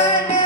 Amen.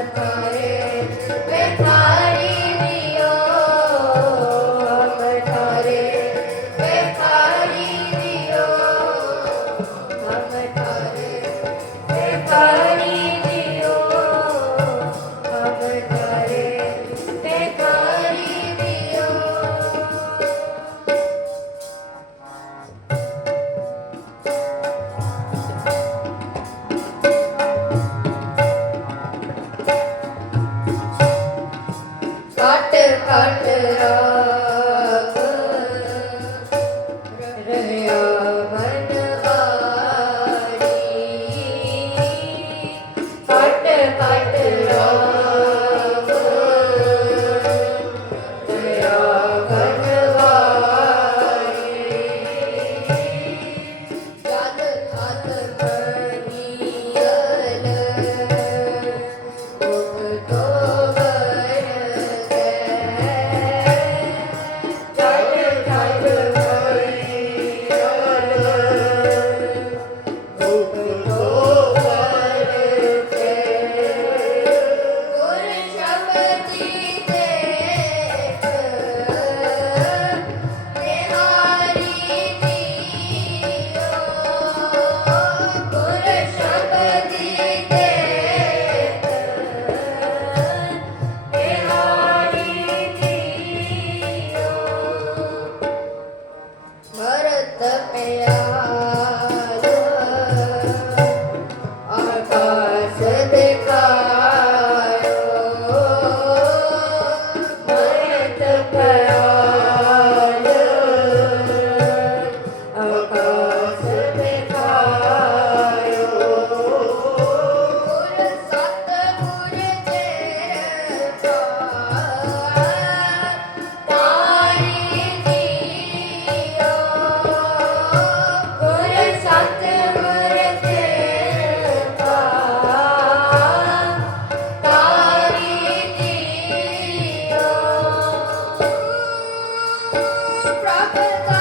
Come on, come on, uh, से Capeta